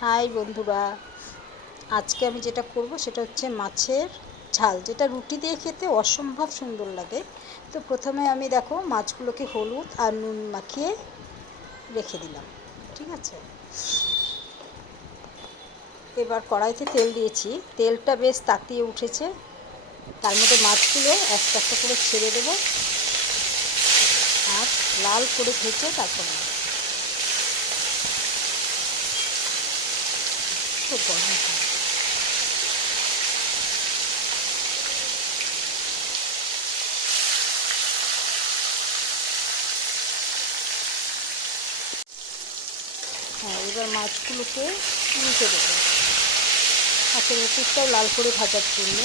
High বন্ধুরা, আজকে আমি যেটা করব সেটা হচ্ছে মাছের ঝাল, যেটা রুটি দিয়ে খেতে অসম্ভব সুন্দর লাগে। তো প্রথমে আমি দেখো মাছগুলোকে হলুদ আর নুন মাখিয়ে রেখে দিলাম, ঠিক আছে? এবার কড়াইতে তেল দিয়েছি, তেলটা বেশ তাতিয়ে উঠেছে। তার মধ্যে মাছগুলো একটা একটা করে ছেড়ে দেবো। আর লাল করে ভেজে তারপর খুব গরম হ্যাঁ এবার মাছগুলোকে নিচে দেবো। হাতের ওষুধটাও লাল করে ভাজার জন্য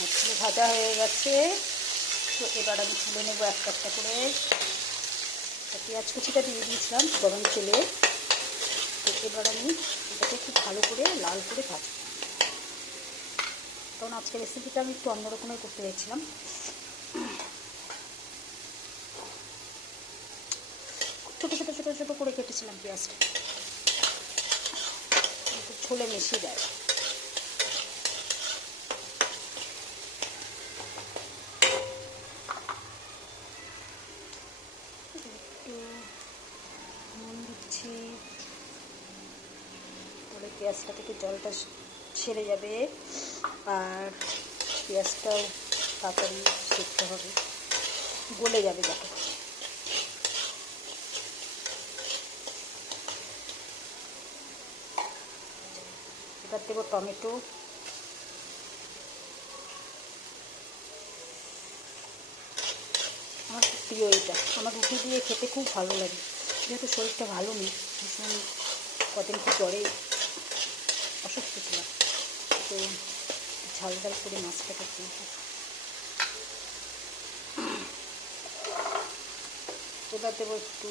মাছগুলো ভাজা হয়ে গেছে। তো এবার আমি তুলে নেব একটা একটা করে। পেঁয়াজ কুচিটা দিয়ে দিয়েছিলাম গরম তেলে। তো এবার আমি এটাকে খুব ভালো করে লাল করে ভাজবো। কারণ আজকে রেসিপিটা আমি একটু অন্যরকমের করতে চাইছিলাম। ছোটো ছোটো ছোটো ছোটো করে কেটেছিলাম পেঁয়াজটা। ছোলে মিশিয়ে দেয়। একটু নুন দিচ্ছি। তাহলে পেঁয়াজটা থেকে জলটা ছেড়ে যাবে। আর পেঁয়াজটাও তাড়াতাড়ি সেদ্ধ হবে। গলে যাবে যাতে। এবার দেবো টমেটো আমার খুব প্রিয় এটা। আমার রুটি দিয়ে খেতে খুব ভালো লাগে। যেহেতু শরীরটা ভালো নেই ভীষণ কদিন খুব জ্বরে অসুস্থ ছিলাম। তো ঝাল ঝাল করে মাছটাকে খেয়ে এবার দেবো একটু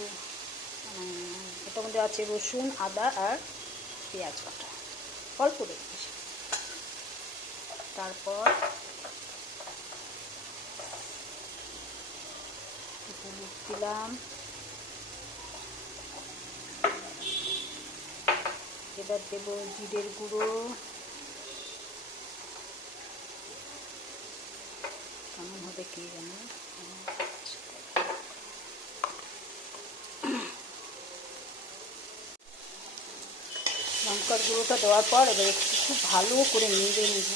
উম, এটার মধ্যে আছে রসুন আদা আর পেঁয়াজ বাটা। অল্প দেবো তারপর হলুদ দিলাম। এবার দেব জিরের গুঁড়ো। কেমন হবে কে জানে? লঙ্কার গুঁড়োটা দেওয়ার পর এবার একটু খুব ভালো করে নেড়ে নেব।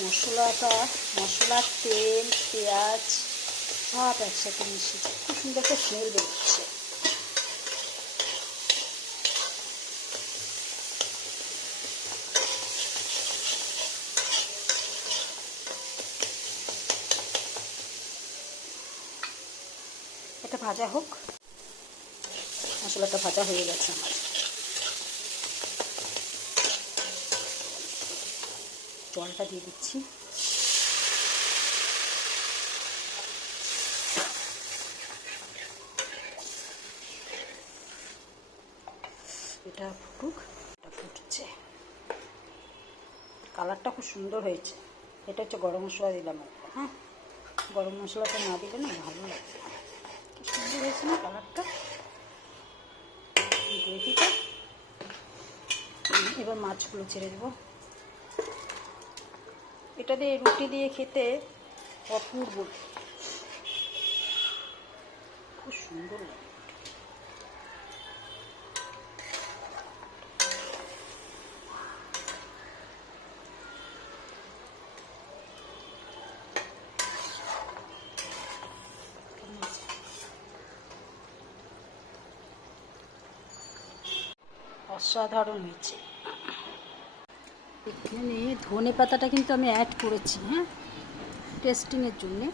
মশলাটা, মশলার তেল, পেঁয়াজ সব একসাথে মিশিয়ে খুব সুন্দর একটা স্মেল বেরোচ্ছে। এটা ভাজা হোক। মশলাটা ভাজা হয়ে গেছে আমার। জলটা দিয়ে দিচ্ছি। এটা ফুটুক, এটা ফুটছে। কালারটা খুব সুন্দর হয়েছে। এটা হচ্ছে গরম মশলা দিলাম হ্যাঁ? গরম মশলাটা না দিলে না ভালো লাগবে। কি সুন্দর হয়েছে না কালারটা? গ্রেভিটা। এবার মাছগুলো ছেড়ে দেবো। এটা দিয়ে রুটি দিয়ে খেতে অপূর্ব। খুব সুন্দর লাগে। অসাধারণ হয়েছে। এখানে ধনে পাতাটা কিন্তু আমি অ্যাড করেছি হ্যাঁ? টেস্টিংয়ের জন্যে।